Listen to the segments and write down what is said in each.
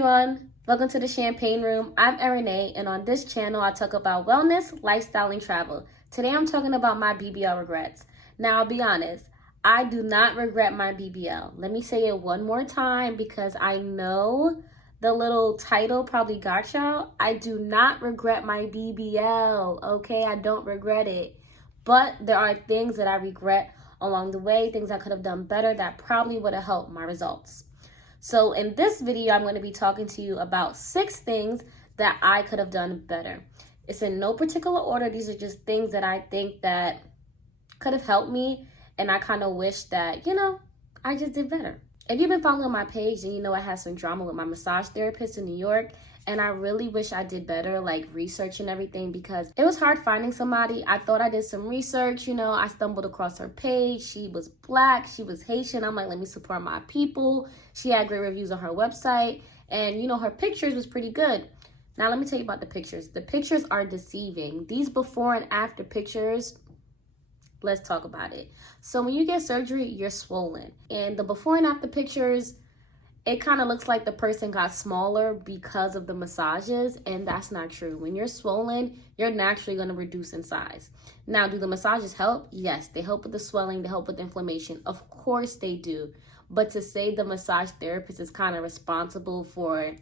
everyone, welcome to the Champagne Room. I'm Renee, and on this channel I talk about wellness, lifestyle, and travel. Today I'm talking about my BBL regrets. Now I'll be honest, I do not regret my BBL. Let me say it one more time because I know the little title probably got y'all. I do not regret my BBL, okay? I don't regret it. But there are things that I regret along the way, things I could have done better that probably would have helped my results. So in this video, I'm going to be talking to you about 6 things that I could have done better. It's in no particular order. These are just things that I think that could have helped me, and I kind of wish that, I just did better. If you've been following my page, then you know I had some drama with my massage therapist in New York, and I really wish I did better, like research and everything, because it was hard finding somebody. I thought I did some research, I stumbled across her page. She was Black, she was Haitian. I'm like, let me support my people. She had great reviews on her website, and her pictures was pretty good. Now let me tell you about the pictures. The pictures are deceiving. These before and after pictures, let's talk about it. So when you get surgery, you're swollen, and the before and after pictures, it kind of looks like the person got smaller because of the massages, and that's not true. When you're swollen, you're naturally going to reduce in size. Now, do the massages help? Yes, they help with the swelling, they help with the inflammation. Of course they do. But to say the massage therapist is kind of responsible for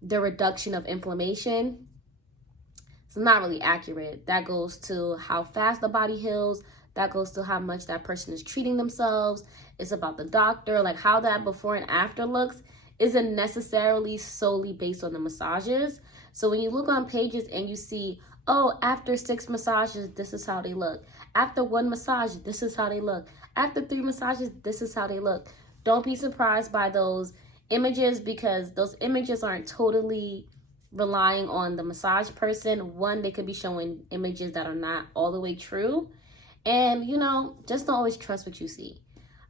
the reduction of inflammation, it's not really accurate. That goes to how fast the body heals. That goes to how much that person is treating themselves. It's about the doctor, like how that before and after looks isn't necessarily solely based on the massages. So when you look on pages and you see, oh, after 6 massages, this is how they look. After 1 massage, this is how they look. After 3 massages, this is how they look. Don't be surprised by those images, because those images aren't totally relying on the massage person. One, they could be showing images that are not all the way true. And, just don't always trust what you see.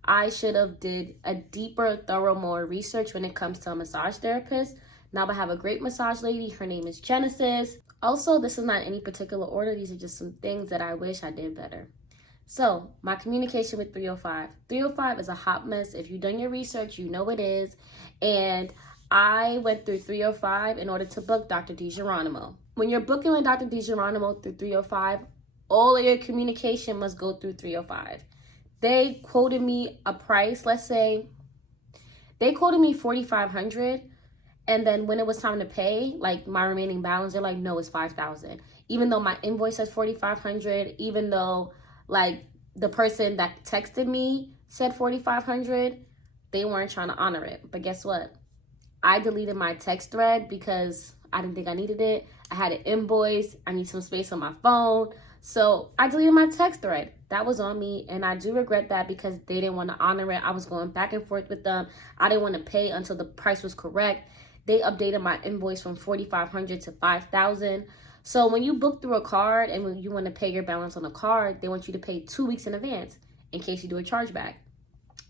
I should have did a deeper, thorough, more research when it comes to a massage therapist. Now I have a great massage lady. Her name is Genesis. Also, this is not any particular order. These are just some things that I wish I did better. So, my communication with 305. 305 is a hot mess. If you've done your research, you know it is. And I went through 305 in order to book Dr. Digeronimo. When you're booking with Dr. Digeronimo through 305, all of your communication must go through 305. They quoted me a price, let's say, they quoted me $4,500, and then when it was time to pay, like my remaining balance, they're like, no, it's $5,000. Even though my invoice says $4,500, even though like the person that texted me said $4,500, they weren't trying to honor it. But guess what? I deleted my text thread because I didn't think I needed it. I had an invoice. I need some space on my phone. So I deleted my text thread. That was on me, and I do regret that because they didn't want to honor it. I was going back and forth with them. I didn't want to pay until the price was correct. They updated my invoice from $4,500 to $5,000. So when you book through a card and when you want to pay your balance on a card, they want you to pay 2 weeks in advance in case you do a chargeback.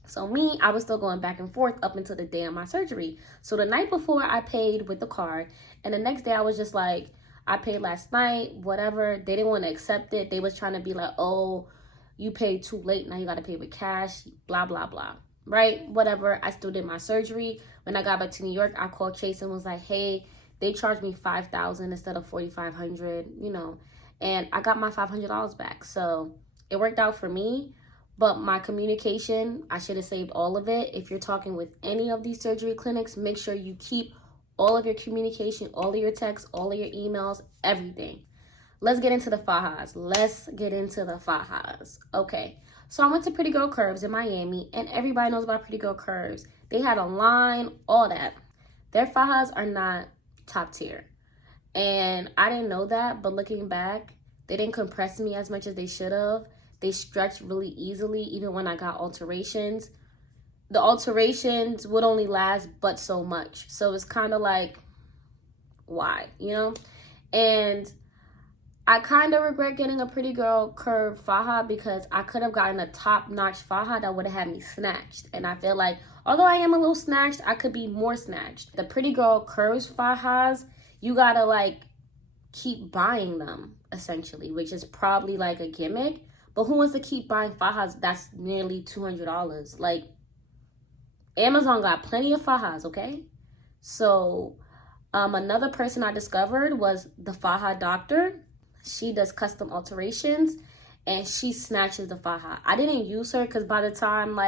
So me, I was still going back and forth up until the day of my surgery. So the night before, I paid with the card, and the next day I was just like, I paid last night, whatever. They didn't want to accept it. They was trying to be like, oh, you paid too late. Now you got to pay with cash, blah, blah, blah. Right? Whatever. I still did my surgery. When I got back to New York, I called Chase and was like, hey, they charged me $5,000 instead of $4,500, and I got my $500 back. So it worked out for me. But my communication, I should have saved all of it. If you're talking with any of these surgery clinics, make sure you keep all of your communication, all of your texts, all of your emails, everything. Let's get into the Fajas. Okay, so I went to Pretty Girl Curves in Miami, and everybody knows about Pretty Girl Curves. They had a line, all that. Their Fajas are not top tier. And I didn't know that, but looking back, they didn't compress me as much as they should have. They stretched really easily, even when I got alterations. The alterations would only last but so much. So it's kind of like, why, And I kind of regret getting a Pretty Girl Curve Faja because I could have gotten a top-notch Faja that would have had me snatched. And I feel like, although I am a little snatched, I could be more snatched. The Pretty Girl Curves Fajas, you gotta like keep buying them, essentially, which is probably like a gimmick. But who wants to keep buying fajas that's nearly $200? Like, Amazon got plenty of fajas, okay? So another person I discovered was the Faja doctor. She does custom alterations and she snatches the faja. I didn't use her because by the time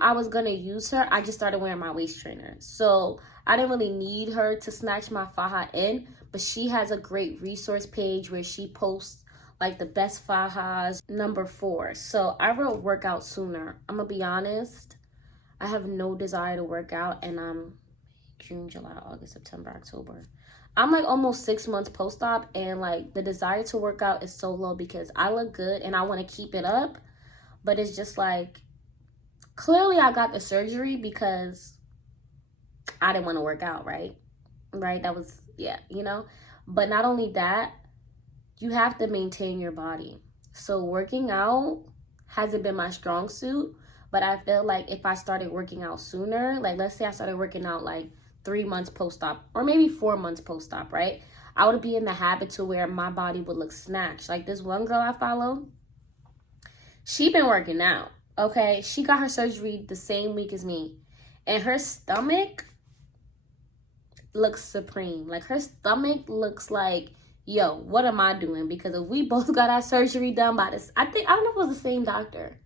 I was gonna use her, I just started wearing my waist trainer. So I didn't really need her to snatch my faja in, but she has a great resource page where she posts like the best fajas. Number 4. So I wrote workout sooner. I'm gonna be honest, I have no desire to work out, and I'm June, July, August, September, October. I'm like almost 6 months post-op, and like the desire to work out is so low because I look good and I want to keep it up. But it's just like, clearly I got the surgery because I didn't want to work out, right? That was, yeah, you know? But not only that, you have to maintain your body. So working out hasn't been my strong suit, but I feel like if I started working out sooner, like let's say I started working out like 3 months post-op or maybe 4 months post-op, right? I would be in the habit to where my body would look snatched. Like this one girl I follow, she been working out, okay? She got her surgery the same week as me, and her stomach looks supreme. Like her stomach looks like, yo, what am I doing? Because if we both got our surgery done by this, I don't know if it was the same doctor.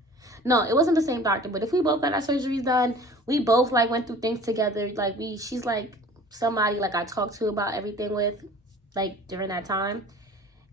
No, it wasn't the same doctor, but if we both got our surgeries done, we both like went through things together. Like she's like somebody like I talked to about everything with, like during that time.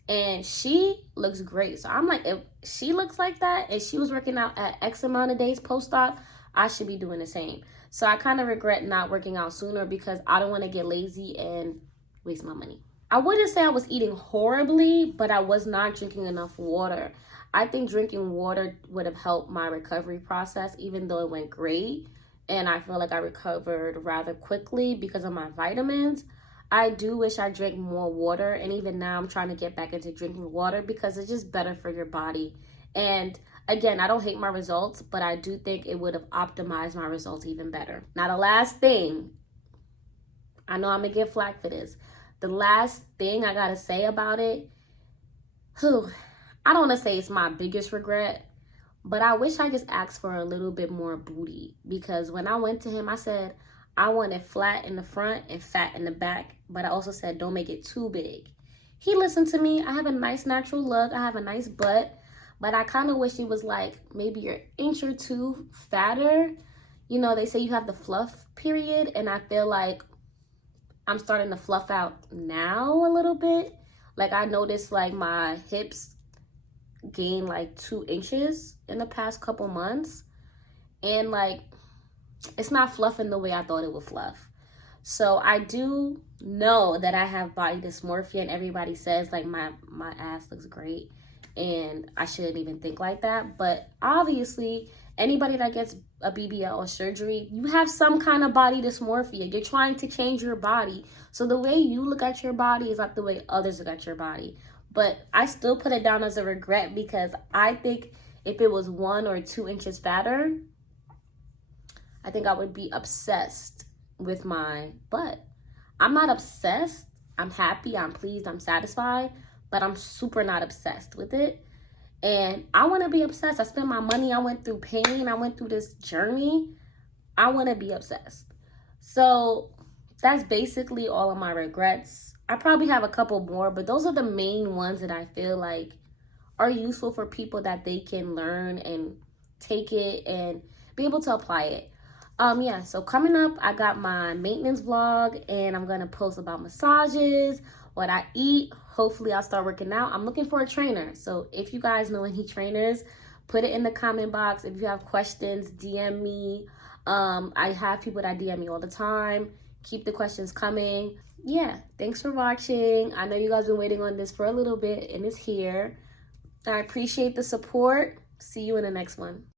And she looks great. So I'm like, if she looks like that and she was working out at X amount of days post-op, I should be doing the same. So I kind of regret not working out sooner because I don't want to get lazy and waste my money. I wouldn't say I was eating horribly, but I was not drinking enough water. I think drinking water would have helped my recovery process, even though it went great. And I feel like I recovered rather quickly because of my vitamins. I do wish I drank more water, and even now I'm trying to get back into drinking water because it's just better for your body. And again, I don't hate my results, but I do think it would have optimized my results even better. Now, the last thing, I know I'm gonna get flack for this. The last thing I gotta say about it, I don't wanna say it's my biggest regret, but I wish I just asked for a little bit more booty, because when I went to him, I said, I want it flat in the front and fat in the back, but I also said, don't make it too big. He listened to me. I have a nice natural look. I have a nice butt, but I kind of wish it was like maybe an inch or two fatter. You know, they say you have the fluff period, and I feel like I'm starting to fluff out now a little bit. Like I noticed like my hips gained like 2 inches in the past couple months, and like it's not fluffing the way I thought it would fluff. So I do know that I have body dysmorphia, and everybody says like my ass looks great and I shouldn't even think like that. But obviously anybody that gets a BBL or surgery, you have some kind of body dysmorphia. You're trying to change your body. So the way you look at your body is not the way others look at your body. But I still put it down as a regret because I think if it was 1 or 2 inches fatter, I think I would be obsessed with my butt. I'm not obsessed. I'm happy, I'm pleased, I'm satisfied, but I'm super not obsessed with it. And I want to be obsessed. I spent my money. I went through pain. I went through this journey. I want to be obsessed. So that's basically all of my regrets. I probably have a couple more, but those are the main ones that I feel like are useful for people, that they can learn and take it and be able to apply it. Yeah, so coming up, I got my maintenance vlog, and I'm going to post about massages, what I eat. Hopefully I'll start working out. I'm looking for a trainer. So if you guys know any trainers, put it in the comment box. If you have questions, DM me. I have people that DM me all the time. Keep the questions coming. Yeah, thanks for watching. I know you guys been waiting on this for a little bit, and it's here. I appreciate the support. See you in the next one.